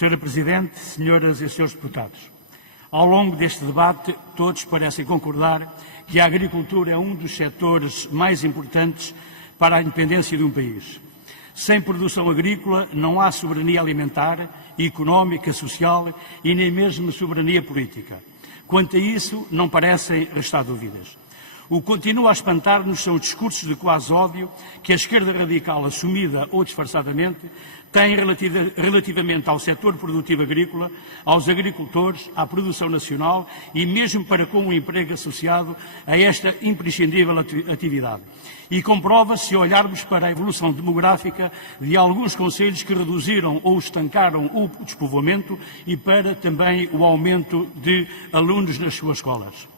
Sra. Presidente, senhoras e senhores deputados, ao longo deste debate, todos parecem concordar que a agricultura é um dos setores mais importantes para a independência de um país. Sem produção agrícola não há soberania alimentar, económica, social e nem mesmo soberania política. Quanto a isso, não parecem restar dúvidas. O que continua a espantar-nos são os discursos de quase ódio que a esquerda radical, assumida ou disfarçadamente, tem relativamente ao setor produtivo agrícola, aos agricultores, à produção nacional e mesmo para com o emprego associado a esta imprescindível atividade. E comprova-se se olharmos para a evolução demográfica de alguns concelhos que reduziram ou estancaram o despovoamento e para também o aumento de alunos nas suas escolas.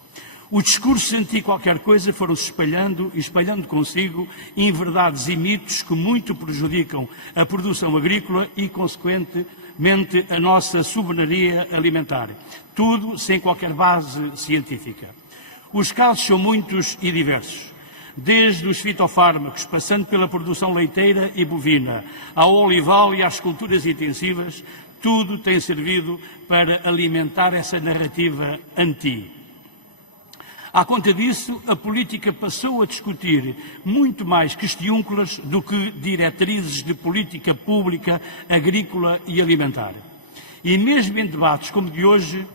Os discursos anti-qualquer coisa foram-se espalhando e espalhando consigo inverdades e mitos que muito prejudicam a produção agrícola e, consequentemente, a nossa soberania alimentar. Tudo sem qualquer base científica. Os casos são muitos e diversos. Desde os fitofármacos, passando pela produção leiteira e bovina, ao olival e às culturas intensivas, tudo tem servido para alimentar essa narrativa anti. À conta disso, a política passou a discutir muito mais questiúnculas do que diretrizes de política pública, agrícola e alimentar. E mesmo em debates como o de hoje,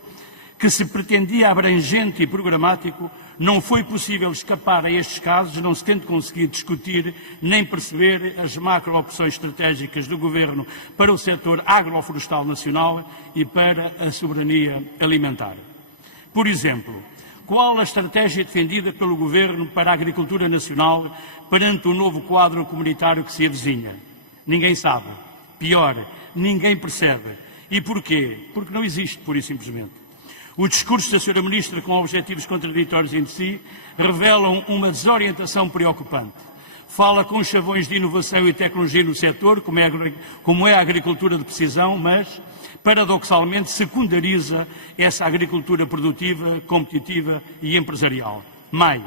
que se pretendia abrangente e programático, não foi possível escapar a estes casos, não se tendo conseguido discutir nem perceber as macro-opções estratégicas do Governo para o setor agroflorestal nacional e para a soberania alimentar. Por exemplo, qual a estratégia defendida pelo Governo para a agricultura nacional perante o novo quadro comunitário que se avizinha? Ninguém sabe. Pior, ninguém percebe. E porquê? Porque não existe, pura e simplesmente. Os discursos da Sra. Ministra, com objetivos contraditórios entre si, revelam uma desorientação preocupante. Fala com chavões de inovação e tecnologia no setor, como é a agricultura de precisão, mas, paradoxalmente, secundariza essa agricultura produtiva, competitiva e empresarial. Mais,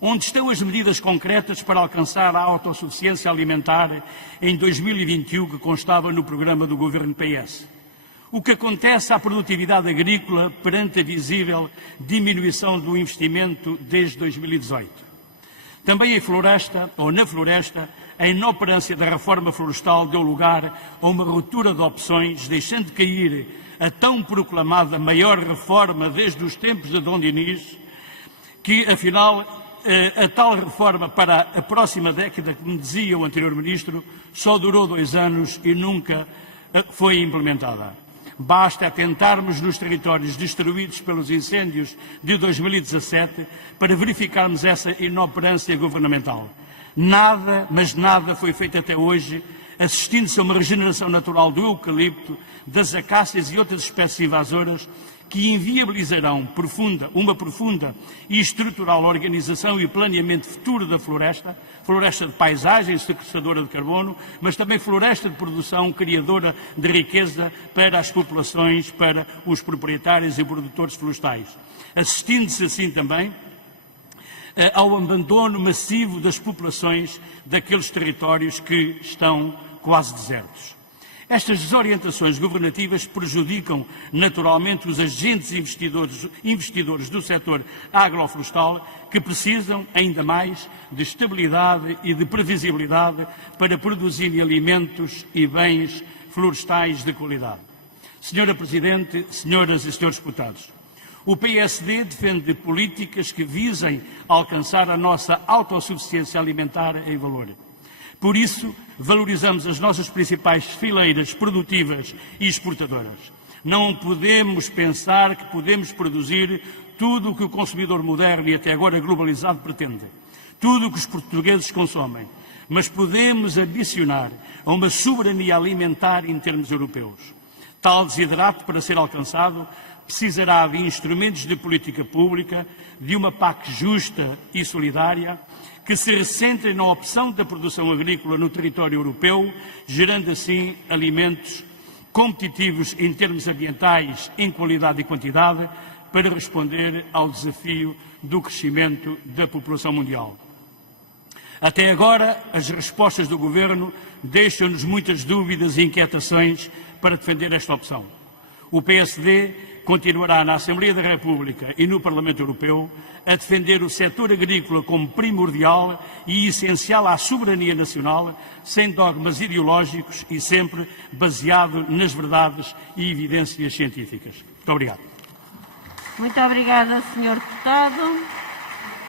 onde estão as medidas concretas para alcançar a autossuficiência alimentar em 2021 que constava no programa do Governo PS? O que acontece à produtividade agrícola perante a visível diminuição do investimento desde 2018? Também na floresta, a inoperância da reforma florestal deu lugar a uma ruptura de opções, deixando cair a tão proclamada maior reforma desde os tempos de Dom Dinis, que, afinal, a tal reforma para a próxima década, como dizia o anterior Ministro, só durou 2 anos e nunca foi implementada. Basta atentarmos nos territórios destruídos pelos incêndios de 2017 para verificarmos essa inoperância governamental. Nada, mas nada foi feito até hoje, assistindo-se a uma regeneração natural do eucalipto, das acácias e outras espécies invasoras que inviabilizarão uma profunda e estrutural organização e planeamento futuro da floresta de paisagem sequestradora de carbono, mas também floresta de produção criadora de riqueza para as populações, para os proprietários e produtores florestais. Assistindo-se assim também ao abandono massivo das populações daqueles territórios que estão quase desertos. Estas desorientações governativas prejudicam naturalmente os agentes investidores do setor agroflorestal, que precisam ainda mais de estabilidade e de previsibilidade para produzirem alimentos e bens florestais de qualidade. Senhora Presidente, senhoras e senhores deputados, o PSD defende políticas que visem alcançar a nossa autossuficiência alimentar em valor. Por isso, valorizamos as nossas principais fileiras produtivas e exportadoras. Não podemos pensar que podemos produzir tudo o que o consumidor moderno e até agora globalizado pretende, tudo o que os portugueses consomem, mas podemos ambicionar a uma soberania alimentar em termos europeus. Tal desiderato, para ser alcançado, precisará de instrumentos de política pública, de uma PAC justa e solidária, que se recentre na opção da produção agrícola no território europeu, gerando assim alimentos competitivos em termos ambientais, em qualidade e quantidade, para responder ao desafio do crescimento da população mundial. Até agora, as respostas do Governo deixam-nos muitas dúvidas e inquietações para defender esta opção. O PSD continuará na Assembleia da República e no Parlamento Europeu a defender o setor agrícola como primordial e essencial à soberania nacional, sem dogmas ideológicos e sempre baseado nas verdades e evidências científicas. Muito obrigado. Muito obrigada, Sr. Deputado.